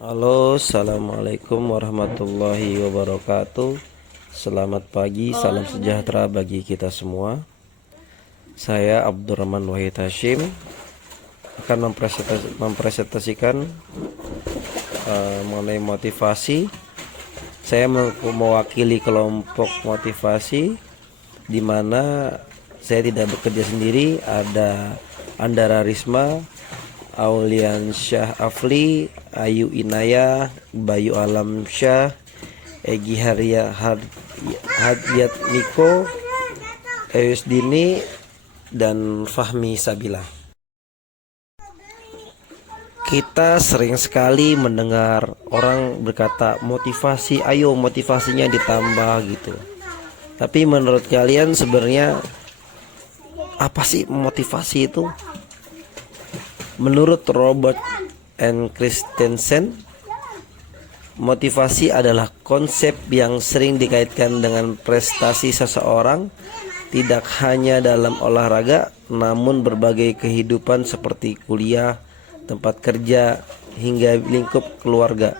Halo, assalamualaikum warahmatullahi wabarakatuh. Selamat pagi, salam sejahtera bagi kita semua. Saya Abdurrahman Wahid Hashim akan mempresentasikan mengenai motivasi. Saya mewakili kelompok motivasi di mana saya tidak bekerja sendiri. Ada Andara Risma, Aulian Syah Afli, Ayu Inaya, Bayu Alam Syah, Egi Hadiat Niko, Eus Dini, dan Fahmi Sabila. Kita sering sekali mendengar orang berkata motivasi, ayo motivasinya ditambah gitu. Tapi menurut kalian sebenarnya apa sih motivasi itu? Menurut Robert and Christensen, motivasi adalah konsep yang sering dikaitkan dengan prestasi seseorang, tidak hanya dalam olahraga, namun berbagai kehidupan seperti kuliah, tempat kerja, hingga lingkup keluarga.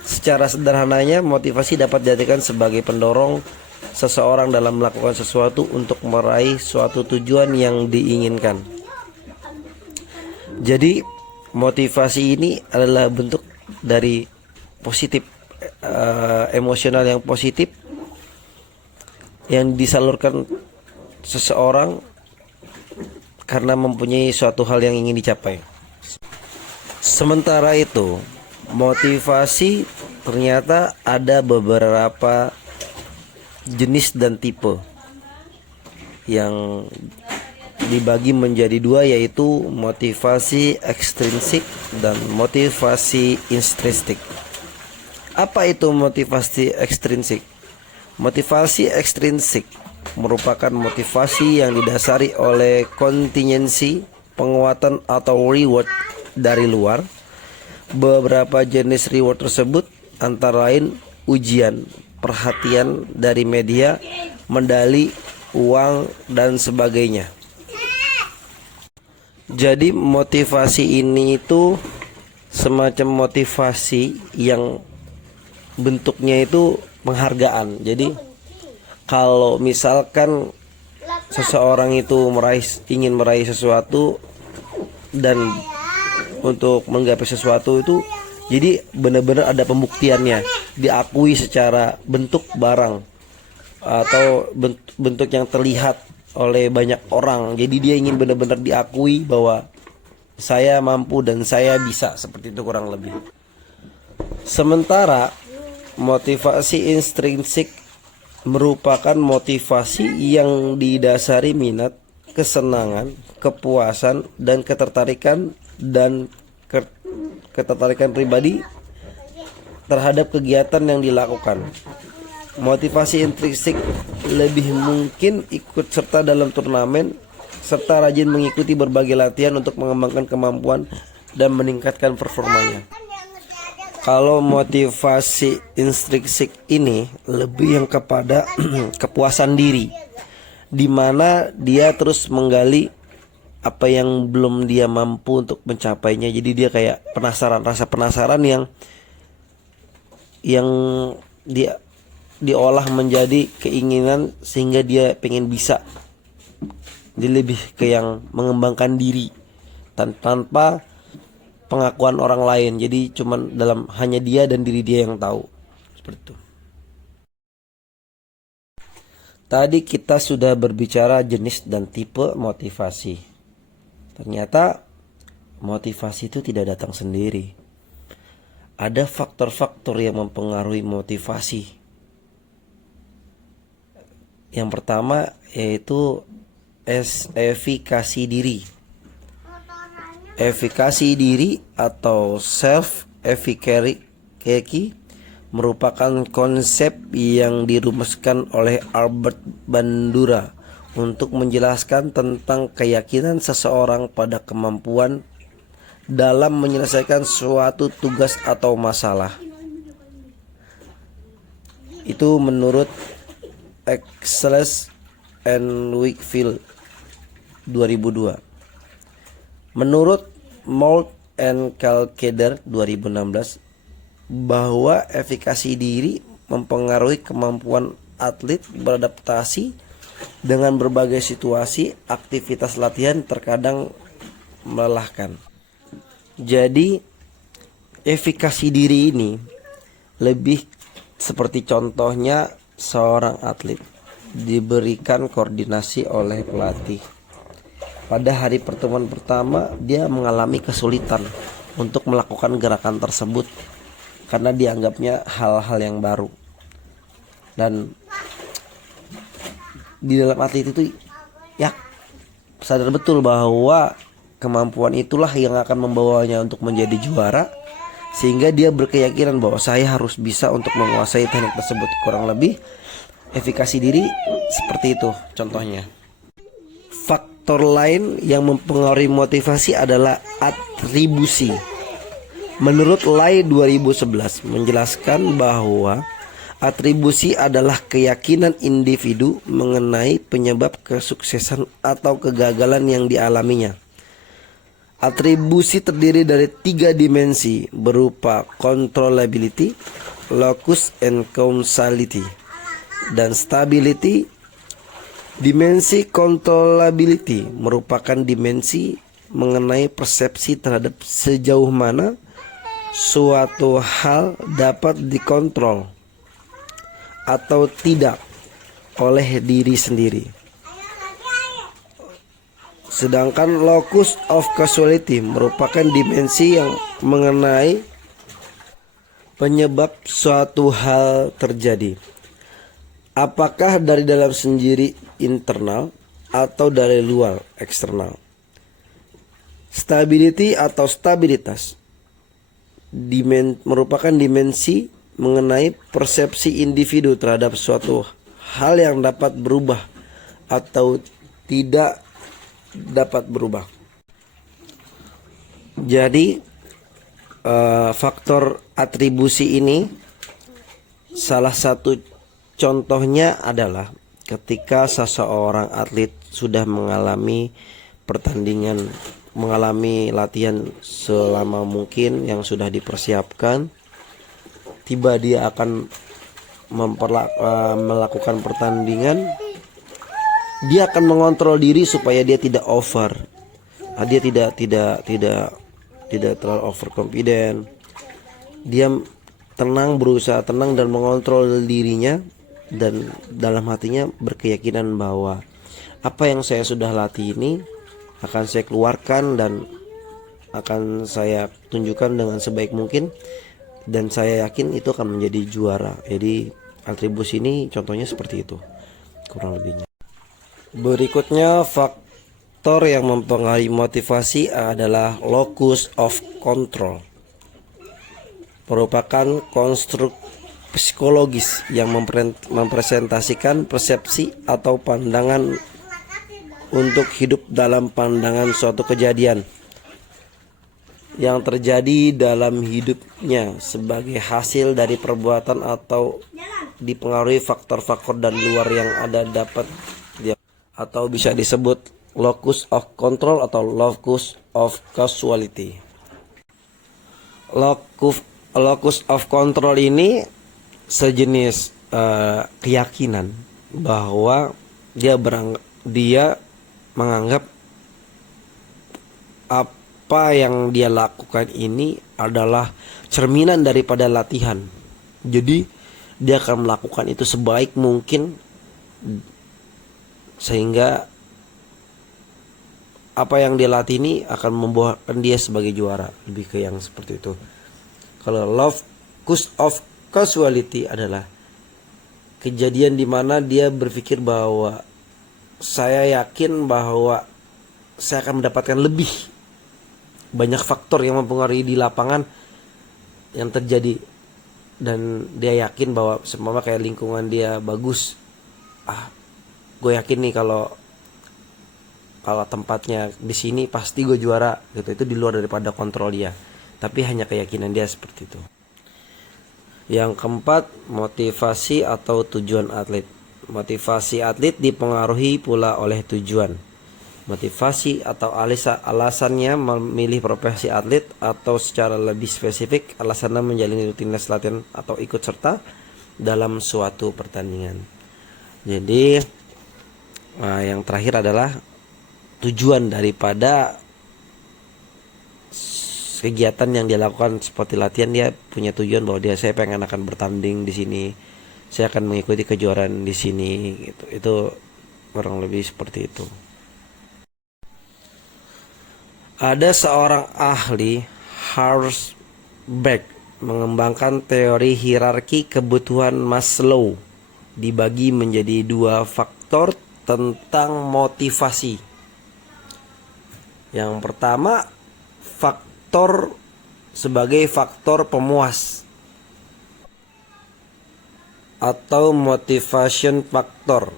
Secara sederhananya, motivasi dapat dijadikan sebagai pendorong seseorang dalam melakukan sesuatu untuk meraih suatu tujuan yang diinginkan. Jadi, motivasi ini adalah bentuk dari positif, emosional yang positif yang disalurkan seseorang karena mempunyai suatu hal yang ingin dicapai. Sementara itu, motivasi ternyata ada beberapa jenis dan tipe yang dibagi menjadi dua, yaitu motivasi ekstrinsik dan motivasi intrinsik. Apa itu motivasi ekstrinsik? Motivasi ekstrinsik merupakan motivasi yang didasari oleh kontingensi, penguatan atau reward dari luar. Beberapa jenis reward tersebut antara lain ujian, perhatian dari media, medali, uang, dan sebagainya. Jadi motivasi ini itu semacam motivasi yang bentuknya itu penghargaan. Jadi kalau misalkan seseorang itu ingin meraih sesuatu dan untuk menggapai sesuatu itu, jadi benar-benar ada pembuktiannya, diakui secara bentuk barang atau bentuk yang terlihat oleh banyak orang. Jadi dia ingin benar-benar diakui bahwa saya mampu dan saya bisa, seperti itu kurang lebih. Sementara motivasi intrinsik merupakan motivasi yang didasari minat, kesenangan, kepuasan, dan ketertarikan pribadi terhadap kegiatan yang dilakukan. Motivasi intrinsik lebih mungkin ikut serta dalam turnamen serta rajin mengikuti berbagai latihan untuk mengembangkan kemampuan dan meningkatkan performanya. Kalau motivasi intrinsik ini lebih yang kepada kepuasan diri, di mana dia terus menggali apa yang belum dia mampu untuk mencapainya. Jadi dia kayak penasaran, rasa penasaran yang dia diolah menjadi keinginan sehingga dia pengen bisa. Dia lebih ke yang mengembangkan diri tanpa pengakuan orang lain. Jadi cuman hanya dia dan diri dia yang tahu. Seperti itu. Tadi kita sudah berbicara jenis dan tipe motivasi. Ternyata motivasi itu tidak datang sendiri. Ada faktor-faktor yang mempengaruhi motivasi. Yang pertama yaitu efikasi diri. Efikasi diri atau self-efficacy merupakan konsep yang dirumuskan oleh Albert Bandura untuk menjelaskan tentang keyakinan seseorang pada kemampuan dalam menyelesaikan suatu tugas atau masalah. Itu menurut Excellence and Wakefield 2002. Menurut Moult and Calcader 2016 bahwa efikasi diri mempengaruhi kemampuan atlet beradaptasi dengan berbagai situasi. Aktivitas latihan terkadang melelahkan. Jadi efikasi diri ini lebih seperti contohnya seorang atlet diberikan koordinasi oleh pelatih. Pada hari pertemuan pertama dia mengalami kesulitan untuk melakukan gerakan tersebut karena dianggapnya hal-hal yang baru. Dan di dalam atlet itu ya sadar betul bahwa kemampuan itulah yang akan membawanya untuk menjadi juara, sehingga dia berkeyakinan bahwa saya harus bisa untuk menguasai teknik tersebut. Kurang lebih efikasi diri seperti itu contohnya. Faktor lain yang mempengaruhi motivasi adalah atribusi. Menurut Lai 2011 menjelaskan bahwa atribusi adalah keyakinan individu mengenai penyebab kesuksesan atau kegagalan yang dialaminya. Atribusi terdiri dari 3 dimensi berupa controllability, locus and causality, dan stability. Dimensi controllability merupakan dimensi mengenai persepsi terhadap sejauh mana suatu hal dapat dikontrol atau tidak oleh diri sendiri. Sedangkan locus of causality merupakan dimensi yang mengenai penyebab suatu hal terjadi. Apakah dari dalam sendiri internal atau dari luar eksternal. Stability atau stabilitas merupakan dimensi mengenai persepsi individu terhadap suatu hal yang dapat berubah atau tidak dapat berubah. Jadi faktor atribusi ini salah satu contohnya adalah ketika seseorang atlet sudah mengalami pertandingan, mengalami latihan selama mungkin yang sudah dipersiapkan, tiba dia akan melakukan pertandingan, dia akan mengontrol diri supaya dia tidak over. Dia tidak terlalu overconfident. Dia tenang, berusaha tenang dan mengontrol dirinya, dan dalam hatinya berkeyakinan bahwa apa yang saya sudah latih ini akan saya keluarkan dan akan saya tunjukkan dengan sebaik mungkin, dan saya yakin itu akan menjadi juara. Jadi atribusi ini contohnya seperti itu kurang lebihnya. Berikutnya faktor yang mempengaruhi motivasi adalah locus of control. Merupakan konstruk psikologis yang mempresentasikan persepsi atau pandangan untuk hidup dalam pandangan suatu kejadian yang terjadi dalam hidupnya sebagai hasil dari perbuatan atau dipengaruhi faktor-faktor dari luar yang ada dapat atau bisa disebut locus of control atau locus of causality. Locus of control ini sejenis keyakinan bahwa dia menganggap apa yang dia lakukan ini adalah cerminan daripada latihan. Jadi dia akan melakukan itu sebaik mungkin sehingga apa yang dia latih ini akan membuahkan dia sebagai juara. Lebih ke yang seperti itu. Kalau locus of causality adalah kejadian di mana dia berpikir bahwa saya yakin bahwa saya akan mendapatkan lebih banyak faktor yang mempengaruhi di lapangan yang terjadi, dan dia yakin bahwa seumpama kayak lingkungan dia bagus, gue yakin nih kalau tempatnya di sini pasti gue juara gitu. Itu di luar daripada kontrol dia, tapi hanya keyakinan dia seperti itu. Yang keempat, motivasi atau tujuan atlet. Motivasi atlet dipengaruhi pula oleh tujuan. Motivasi atau alasannya memilih profesi atlet, atau secara lebih spesifik alasannya menjalani rutinitas latihan atau ikut serta dalam suatu pertandingan. Jadi yang terakhir adalah tujuan daripada kegiatan yang dia lakukan seperti latihan. Dia punya tujuan bahwa saya pengen akan bertanding di sini, saya akan mengikuti kejuaraan di sini gitu. Itu kurang lebih seperti itu. Ada seorang ahli, Herzberg, mengembangkan teori hierarki kebutuhan Maslow, dibagi menjadi 2 faktor tentang motivasi. Yang pertama, faktor sebagai faktor pemuas atau motivation factor.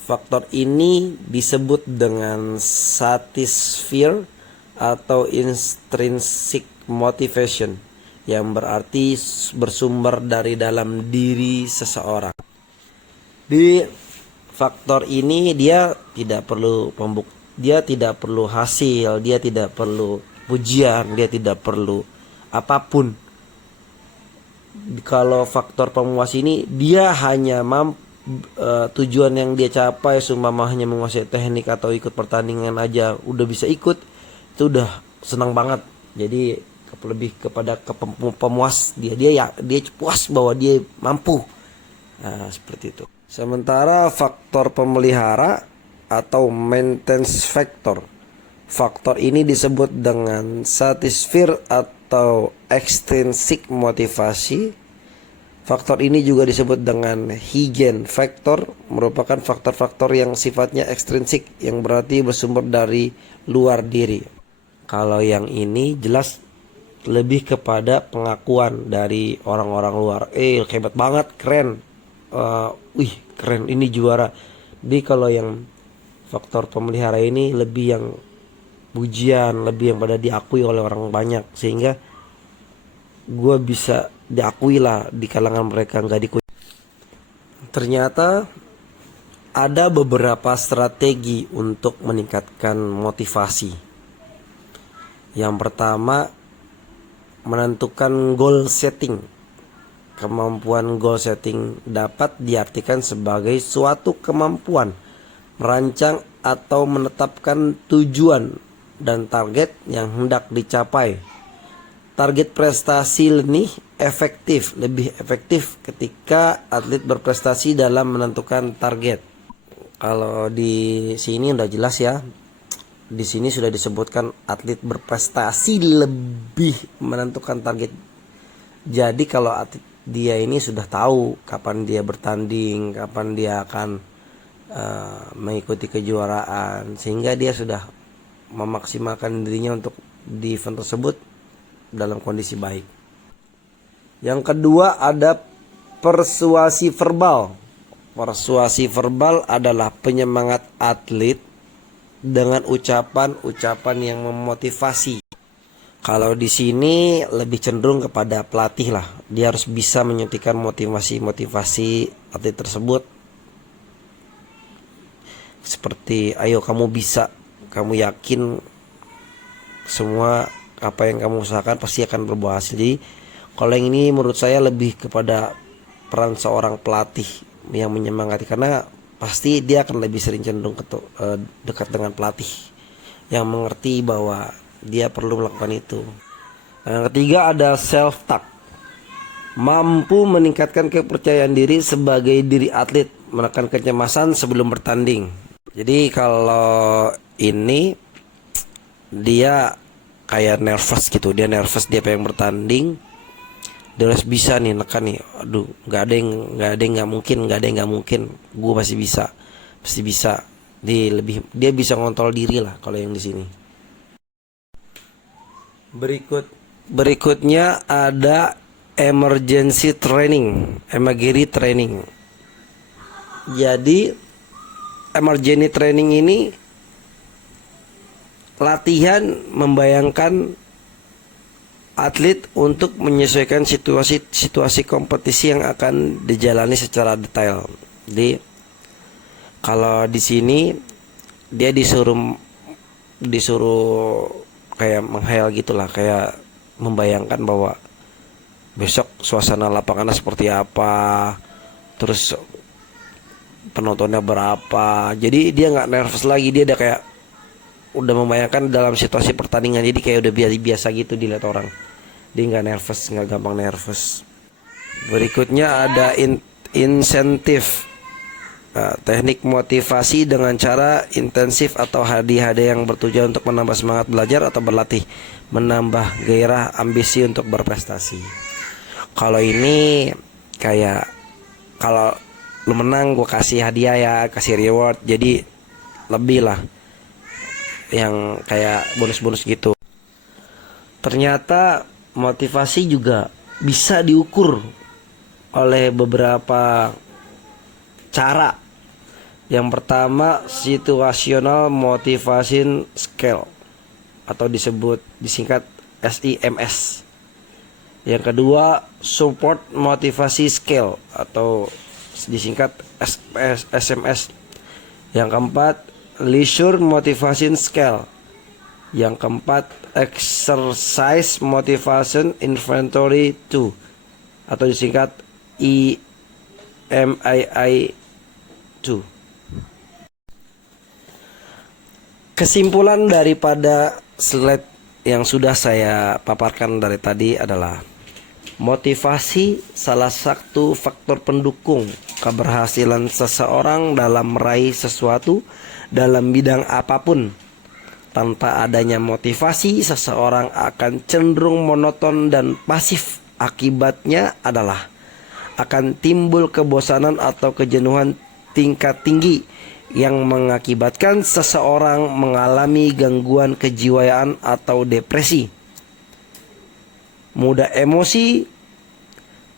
Faktor ini disebut dengan satisfier atau intrinsic motivation, yang berarti bersumber dari dalam diri seseorang. Di faktor ini dia tidak perlu dia tidak perlu hasil, dia tidak perlu pujian, dia tidak perlu apapun. Kalau faktor pemuas ini, dia hanya tujuan yang dia capai, seumpama hanya menguasai teknik atau ikut pertandingan aja udah bisa ikut, itu udah senang banget. Jadi lebih kepada pemuas, dia puas bahwa dia mampu. Nah, seperti itu. Sementara faktor pemelihara atau maintenance factor, faktor ini disebut dengan satisfier atau extrinsic motivasi. Faktor ini juga disebut dengan hygien factor, merupakan faktor-faktor yang sifatnya ekstrinsik, yang berarti bersumber dari luar diri. Kalau yang ini jelas lebih kepada pengakuan dari orang-orang luar. Hebat banget, keren. Keren, ini juara. Jadi kalau yang faktor pemelihara ini lebih yang pujian, lebih yang pada diakui oleh orang banyak, sehingga gue bisa diakui lah di kalangan mereka, nggak diakui. Ternyata ada beberapa strategi untuk meningkatkan motivasi. Yang pertama, menentukan goal setting. Kemampuan goal setting dapat diartikan sebagai suatu kemampuan merancang atau menetapkan tujuan dan target yang hendak dicapai. Target prestasi lebih efektif ketika atlet berprestasi dalam menentukan target. Kalau di sini udah jelas ya. Di sini sudah disebutkan atlet berprestasi lebih menentukan target. Jadi kalau atlet dia ini sudah tahu kapan dia bertanding, kapan dia akan mengikuti kejuaraan, sehingga dia sudah memaksimalkan dirinya untuk di event tersebut dalam kondisi baik. Yang kedua ada persuasi verbal. Persuasi verbal adalah penyemangat atlet dengan ucapan-ucapan yang memotivasi. Kalau di sini lebih cenderung kepada pelatih lah. Dia harus bisa menyuntikkan motivasi atlet tersebut. Seperti, ayo kamu bisa, kamu yakin semua apa yang kamu usahakan pasti akan berbuah hasil. Jadi kalau yang ini menurut saya lebih kepada peran seorang pelatih yang menyemangati, karena pasti dia akan lebih sering cenderung dekat dengan pelatih yang mengerti bahwa dia perlu melakukan itu. Yang ketiga ada self talk, mampu meningkatkan kepercayaan diri sebagai diri atlet, menekan kecemasan sebelum bertanding. Jadi kalau ini dia kayak nervous gitu, dia pengen bertanding, dia harus bisa nih nekan nih, aduh nggak ada yang nggak mungkin, gue pasti bisa. Dia bisa ngontrol diri lah kalau yang di sini. Berikutnya ada emergency training, emergency training. Jadi emergency training ini latihan membayangkan atlet untuk menyesuaikan situasi kompetisi yang akan dijalani secara detail. Jadi kalau di sini dia disuruh kayak menghayal gitulah, kayak membayangkan bahwa besok suasana lapangannya seperti apa, terus penontonnya berapa. Jadi dia nggak nervous lagi, dia udah kayak udah membayangkan dalam situasi pertandingan, jadi kayak udah biasa gitu dilihat orang. Dia nggak nervous, nggak gampang nervous. Berikutnya ada insentif. Nah, teknik motivasi dengan cara intensif atau hadiah-hadiah yang bertujuan untuk menambah semangat belajar atau berlatih, menambah gairah ambisi untuk berprestasi. Kalau ini kayak, kalau lu menang gue kasih hadiah ya, kasih reward, jadi lebih lah yang kayak bonus-bonus gitu. Ternyata motivasi juga bisa diukur oleh beberapa cara. Yang pertama, situational motivation scale atau disingkat SIMS. Yang kedua, support motivasi scale atau disingkat SMS. Yang keempat, leisure motivation scale. Yang keempat, exercise motivation inventory 2 atau disingkat EMII 2. Kesimpulan daripada slide yang sudah saya paparkan dari tadi adalah motivasi salah satu faktor pendukung keberhasilan seseorang dalam meraih sesuatu dalam bidang apapun. Tanpa adanya motivasi, seseorang akan cenderung monoton dan pasif. Akibatnya adalah akan timbul kebosanan atau kejenuhan tingkat tinggi yang mengakibatkan seseorang mengalami gangguan kejiwaan atau depresi, mudah emosi.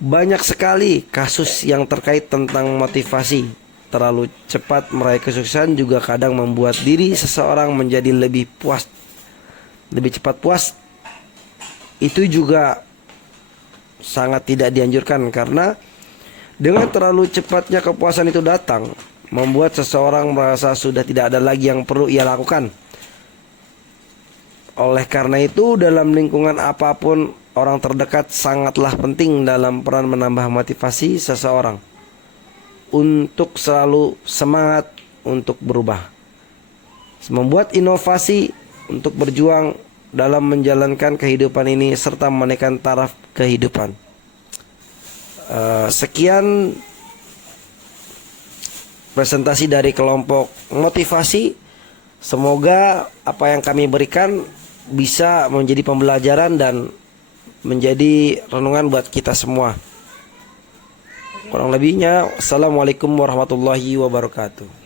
Banyak sekali kasus yang terkait tentang motivasi. Terlalu cepat meraih kesuksesan juga kadang membuat diri seseorang menjadi lebih cepat puas. Itu juga sangat tidak dianjurkan, karena dengan terlalu cepatnya kepuasan itu datang, membuat seseorang merasa sudah tidak ada lagi yang perlu ia lakukan. Oleh karena itu, dalam lingkungan apapun, orang terdekat sangatlah penting dalam peran menambah motivasi seseorang untuk selalu semangat untuk berubah, membuat inovasi untuk berjuang dalam menjalankan kehidupan ini serta menaikkan taraf kehidupan. Sekian presentasi dari kelompok motivasi. Semoga apa yang kami berikan bisa menjadi pembelajaran dan menjadi renungan buat kita semua. Kurang lebihnya, assalamualaikum warahmatullahi wabarakatuh.